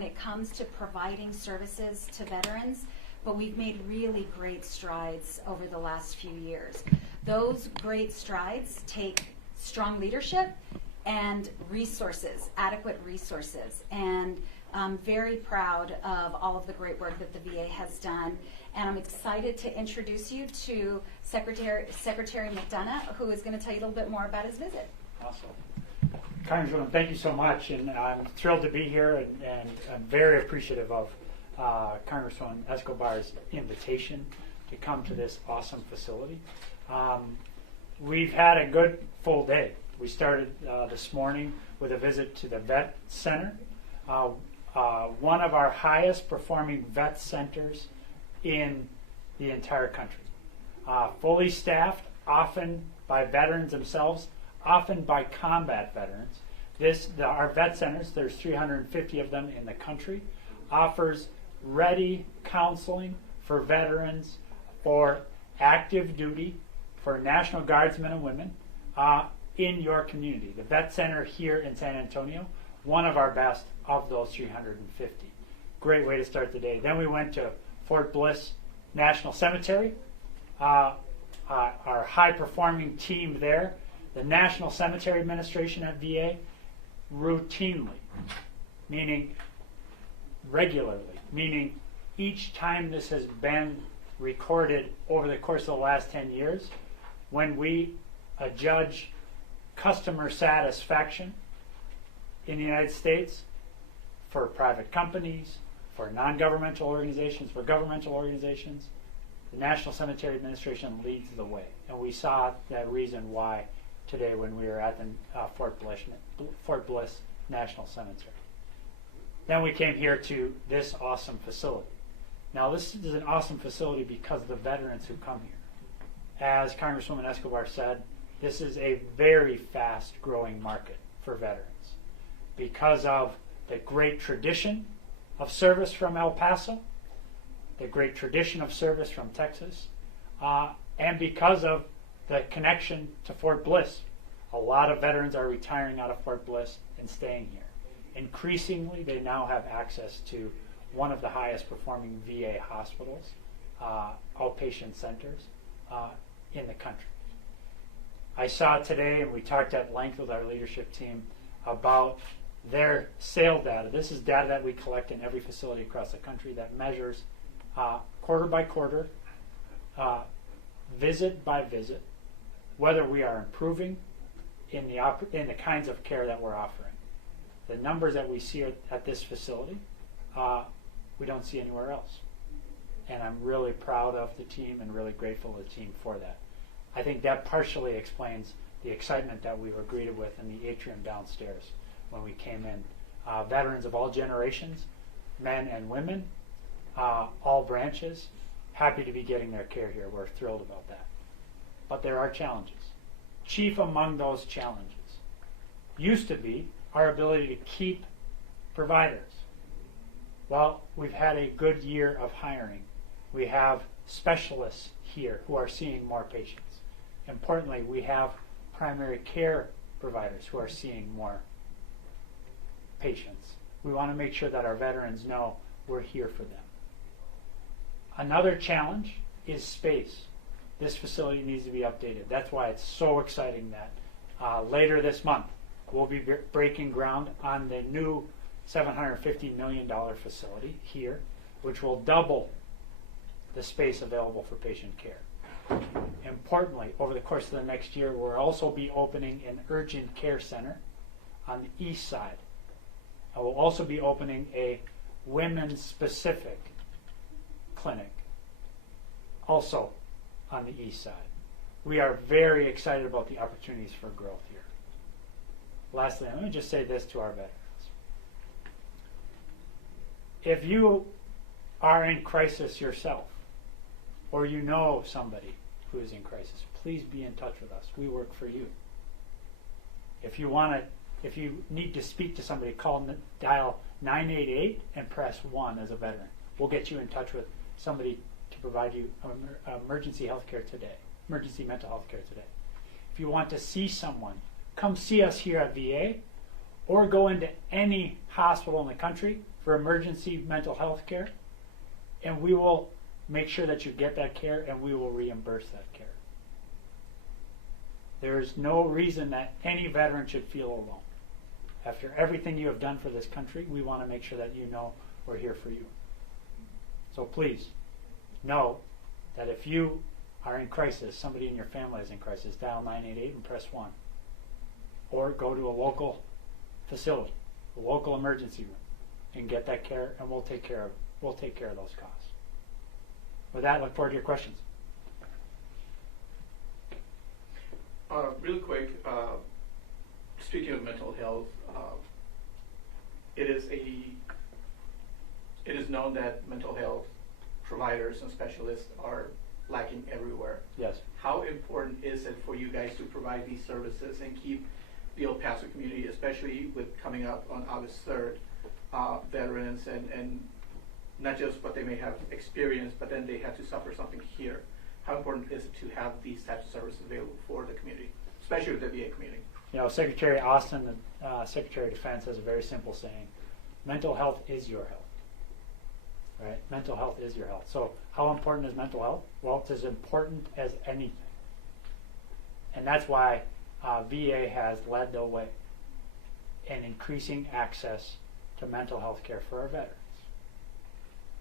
when it comes to providing services to veterans, but we've made really great strides over the last few years. Those great strides take strong leadership and resources, adequate resources. And I'm very proud of all of the great work that the VA has done. And I'm excited to introduce you to Secretary McDonough, who is going to tell you a little bit more about his visit. Awesome. Congresswoman, thank you so much. And I'm thrilled to be here, and I'm very appreciative of Congresswoman Escobar's invitation to come to this awesome facility. We've had a good full day. We started this morning with a visit to the vet center, one of our highest performing vet centers in the entire country. Fully staffed, often by veterans themselves, often by combat veterans. Our vet centers, there's 350 of them in the country, offers ready counseling for veterans, for active duty, for National Guardsmen and women in your community. The vet center here in San Antonio, one of our best of those 350. Great way to start the day. Then we went to Fort Bliss National Cemetery. Our high-performing team there, the National Cemetery Administration at VA, routinely, meaning regularly, meaning each time this has been recorded over the course of the last 10 years, when we judge customer satisfaction in the United States for private companies, for non-governmental organizations, for governmental organizations, the National Cemetery Administration leads the way. And we saw that reason why today when we were at the Fort Bliss National Cemetery. Then we came here to this awesome facility. Now this is an awesome facility because of the veterans who come here. As Congresswoman Escobar said, this is a very fast growing market for veterans because of the great tradition of service from El Paso, the great tradition of service from Texas, and because of the connection to Fort Bliss. A lot of veterans are retiring out of Fort Bliss and staying here. Increasingly, they now have access to one of the highest performing VA hospitals, outpatient centers in the country. I saw today, and we talked at length with our leadership team about their sale data. This is data that we collect in every facility across the country that measures quarter by quarter, visit by visit, whether we are improving in the kinds of care that we're offering. The numbers that we see at this facility, we don't see anywhere else. And I'm really proud of the team and really grateful to the team for that. I think that partially explains the excitement that we were greeted with in the atrium downstairs when we came in. Veterans of all generations, men and women, all branches, happy to be getting their care here. We're thrilled about that. But there are challenges. Chief among those challenges used to be our ability to keep providers. Well, we've had a good year of hiring. We have specialists here who are seeing more patients. Importantly, we have primary care providers who are seeing more patients. We want to make sure that our veterans know we're here for them. Another challenge is space. This facility needs to be updated. That's why it's so exciting that later this month we'll be breaking ground on the new $750 million facility here, which will double the space available for patient care. Importantly, over the course of the next year, we'll also be opening an urgent care center on the east side. And we'll also be opening a women-specific clinic, also on the east side. We are very excited about the opportunities for growth here. Lastly, let me just say this to our veterans. If you are in crisis yourself, or you know somebody who is in crisis, please be in touch with us. We work for you. If you need to speak to somebody, dial 988 and press 1 as a veteran. We'll get you in touch with somebody to provide you emergency health care today, emergency mental health care today. If you want to see someone, come see us here at VA, or go into any hospital in the country for emergency mental health care, and we will make sure that you get that care, and we will reimburse that care. There's no reason that any veteran should feel alone. After everything you have done for this country, we want to make sure that you know we're here for you. So please know that if you are in crisis, somebody in your family is in crisis, dial 988 and press 1. Or go to a local facility, a local emergency room, and get that care, and we'll take care of those costs. With that, I look forward to your questions. Real quick, speaking of mental health, it is known that mental health providers and specialists are lacking everywhere. Yes. How important is it for you guys to provide these services and keep the El Paso community, especially with coming up on August 3rd, veterans and not just what they may have experienced, but then they had to suffer something here. How important is it to have these types of services available for the community, especially with the VA community? You know, Secretary Austin, the Secretary of Defense, has a very simple saying: mental health is your health. Right? Mental health is your health. So how important is mental health? Well, it's as important as anything. And that's why VA has led the way in increasing access to mental health care for our veterans.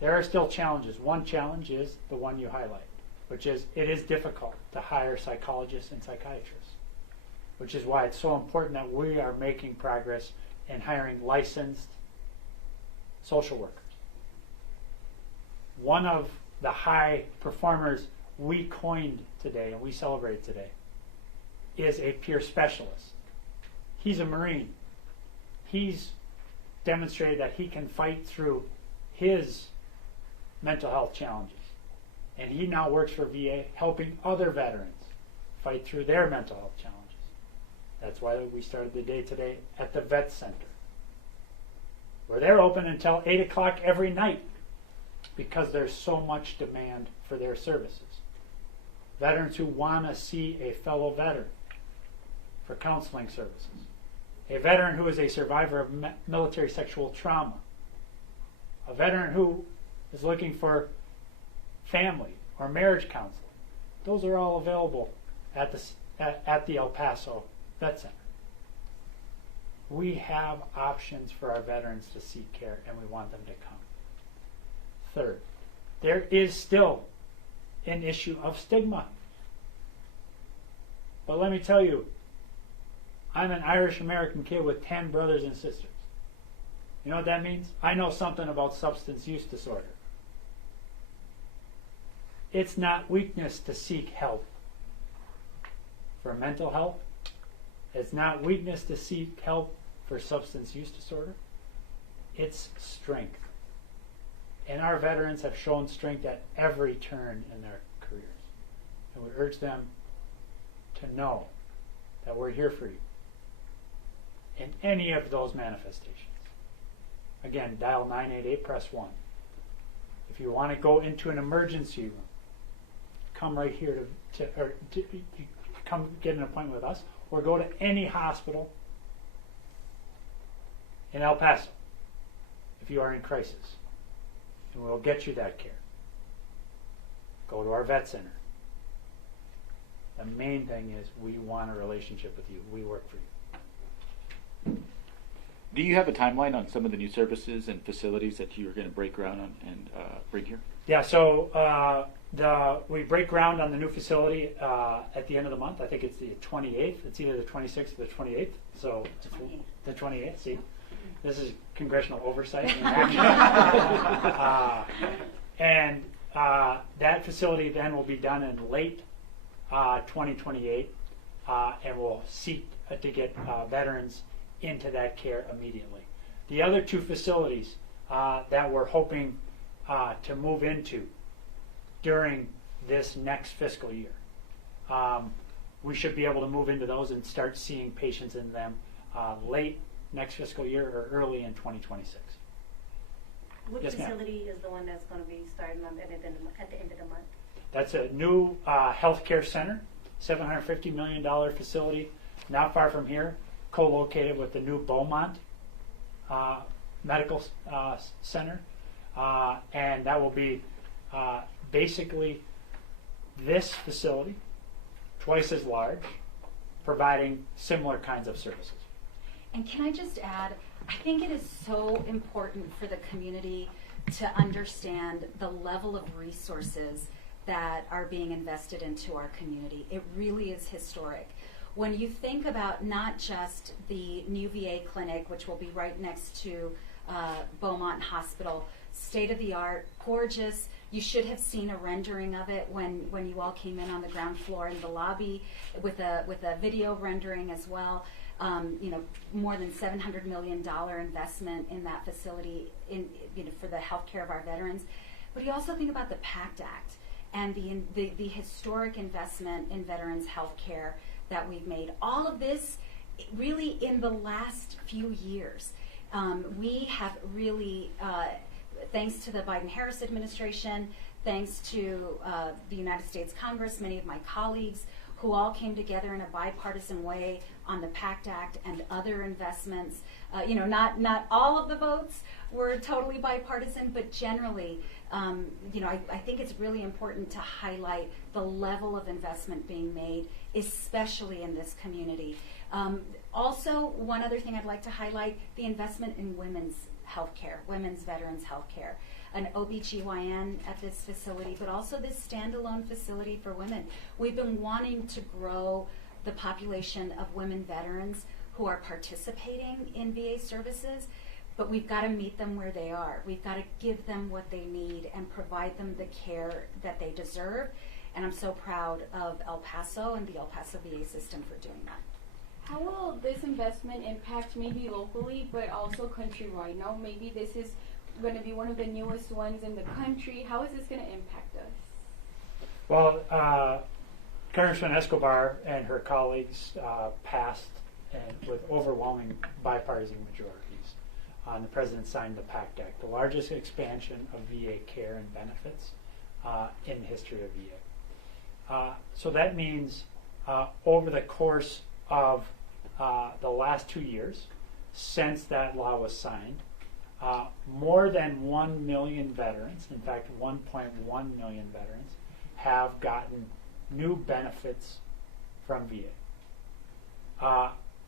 There are still challenges. One challenge is the one you highlight, which is it is difficult to hire psychologists and psychiatrists, which is why it's so important that we are making progress in hiring licensed social workers. One of the high performers we coined today and we celebrate today is a peer specialist. He's a Marine. He's demonstrated that he can fight through his mental health challenges. And he now works for VA helping other veterans fight through their mental health challenges. That's why we started the day today at the Vet Center, where they're open until 8 o'clock every night because there's so much demand for their services. Veterans who want to see a fellow veteran for counseling services. A veteran who is a survivor of military sexual trauma. A veteran who is looking for family or marriage counseling. Those are all available at the El Paso Vet Center. We have options for our veterans to seek care, and we want them to come. Third, there is still an issue of stigma. But let me tell you, I'm an Irish American kid with 10 brothers and sisters. You know what that means? I know something about substance use disorder. It's not weakness to seek help for mental health. It's not weakness to seek help for substance use disorder. It's strength. And our veterans have shown strength at every turn in their careers. And we urge them to know that we're here for you in any of those manifestations. Again, dial 988, press 1. If you want to go into an emergency room, come right here to come get an appointment with us, or go to any hospital in El Paso if you are in crisis, and we'll get you that care. Go to our vet center. The main thing is we want a relationship with you. We work for you. Do you have a timeline on some of the new services and facilities that you're going to break ground on and bring here? Yeah, so we break ground on the new facility at the end of the month. I think it's the 28th. It's either the 26th or the 28th. So the 28th. See, this is congressional oversight. And that facility then will be done in late 2028, and we'll seek to get veterans into that care immediately. The other two facilities that we're hoping to move into during this next fiscal year, we should be able to move into those and start seeing patients in them late next fiscal year or early in 2026. Which Yes, ma'am. facility is the one that's going to be starting at the end of the month? That's a new healthcare center, $750 million facility, not far from here, co-located with the new Beaumont medical center, and that will be basically this facility, twice as large, providing similar kinds of services. And can I just add, I think it is so important for the community to understand the level of resources that are being invested into our community. It really is historic. When you think about not just the new VA clinic, which will be right next to Beaumont Hospital, state-of-the-art, gorgeous. You should have seen a rendering of it when you all came in on the ground floor in the lobby with a video rendering as well. More than $700 million investment in that facility for the health care of our veterans. But you also think about the PACT Act and the historic investment in veterans health care that we've made. All of this really in the last few years. We have really, thanks to the Biden-Harris administration, thanks to the United States Congress, many of my colleagues who all came together in a bipartisan way on the PACT Act and other investments. Not all of the votes were totally bipartisan, but generally, I think it's really important to highlight the level of investment being made, especially in this community. Also, one other thing I'd like to highlight, the investment in women's healthcare, women's veterans healthcare, an OBGYN at this facility, but also this standalone facility for women. We've been wanting to grow the population of women veterans who are participating in VA services, but we've got to meet them where they are. We've got to give them what they need and provide them the care that they deserve. And I'm so proud of El Paso and the El Paso VA system for doing that. How will this investment impact maybe locally, but also countrywide? Now, maybe this is going to be one of the newest ones in the country. How is this going to impact us? Well, Congressman Escobar and her colleagues passed, and with overwhelming bipartisan majorities, the President signed the PACT Act, the largest expansion of VA care and benefits in the history of VA. So that means over the course of the last 2 years, since that law was signed, more than 1 million veterans, in fact 1.1 million veterans, have gotten new benefits from VA.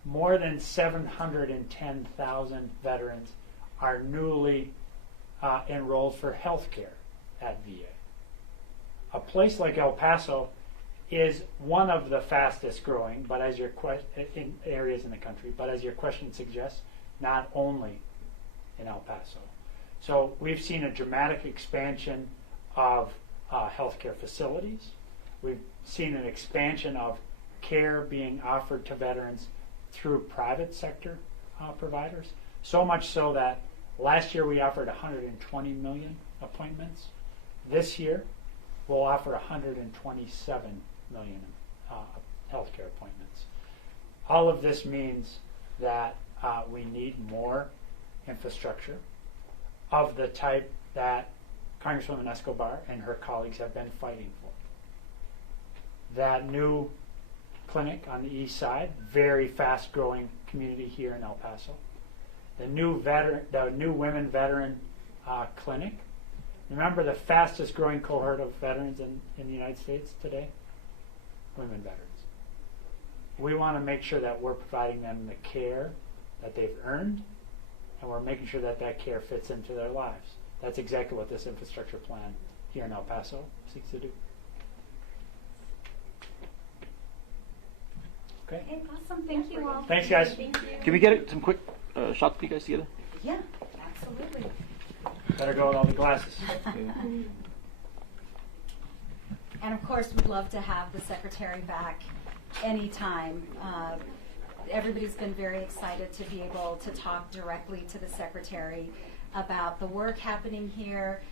More than 710,000 veterans are newly enrolled for health care at VA. A place like El Paso is one of the fastest growing, but as your in areas in the country, but as your question suggests, not only in El Paso. So we've seen a dramatic expansion of healthcare facilities. We've seen an expansion of care being offered to veterans through private sector providers. So much so that last year we offered 120 million appointments. This year we'll offer 127 million healthcare appointments. All of this means that we need more infrastructure of the type that Congresswoman Escobar and her colleagues have been fighting for. That new clinic on the east side, very fast-growing community here in El Paso. The new women veteran clinic. Remember the fastest-growing cohort of veterans in the United States today? Women veterans. We want to make sure that we're providing them the care that they've earned, and we're making sure that that care fits into their lives. That's exactly what this infrastructure plan here in El Paso seeks to do. Okay. Okay, awesome. Thank you all. Thanks, guys. Thank you. Can we get some quick shots of you guys together? Yeah, absolutely. Better go with all the glasses. And of course, we'd love to have the secretary back anytime. Everybody's been very excited to be able to talk directly to the secretary about the work happening here,